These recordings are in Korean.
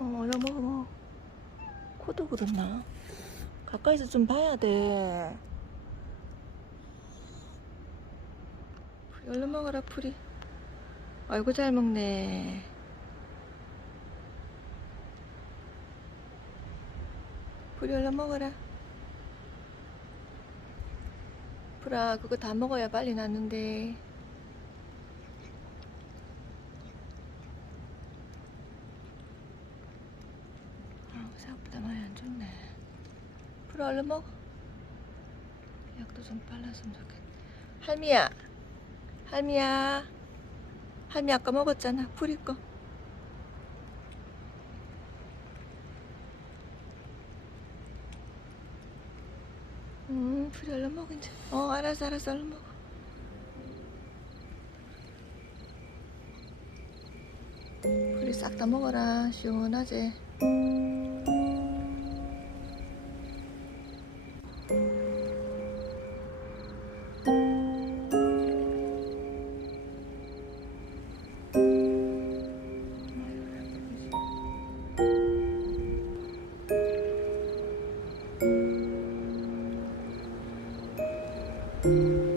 어, 얼른 먹어, 먹어. 코도 그렇나? 가까이서 좀 봐야 돼. 얼른 먹어라, 풀이. 아이고, 잘 먹네. 풀이 얼른 먹어라. 풀아, 그거 다 먹어야 빨리 낫는데. 아, 생각보다 많이 안 좋네. 풀어 얼른 먹어. 약도 좀 빨랐으면 좋겠다. 할미야, 할미야, 할미 아까 먹었잖아. 풀이 거. 음, 풀이 얼른 먹어 이제. 어, 알았어, 알았어, 얼른 먹어. 풀이 싹 다 먹어라. 시원하지. 아이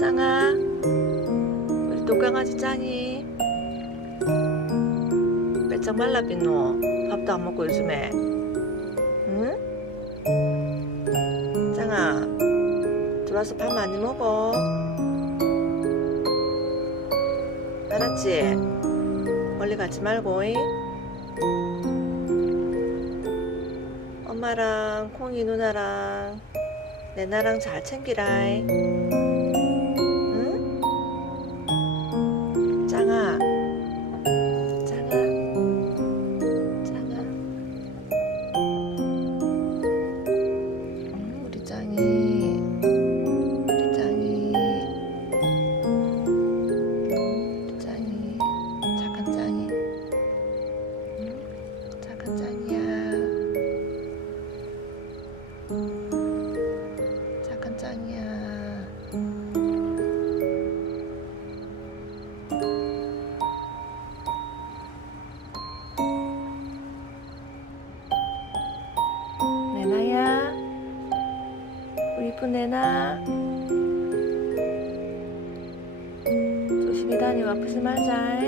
짱아, 우리 독강아지 짱이 빼짝 말라빛노 밥도 안 먹고 요즘에, 응? 짱아, 들어와서 밥 많이 먹어. 알았지? 멀리 가지 말고, 잉? 엄마랑 콩이 누나랑 내 나랑 잘 챙기라 이. 이쁜 내나. 조심히 다니고 아프지 말자.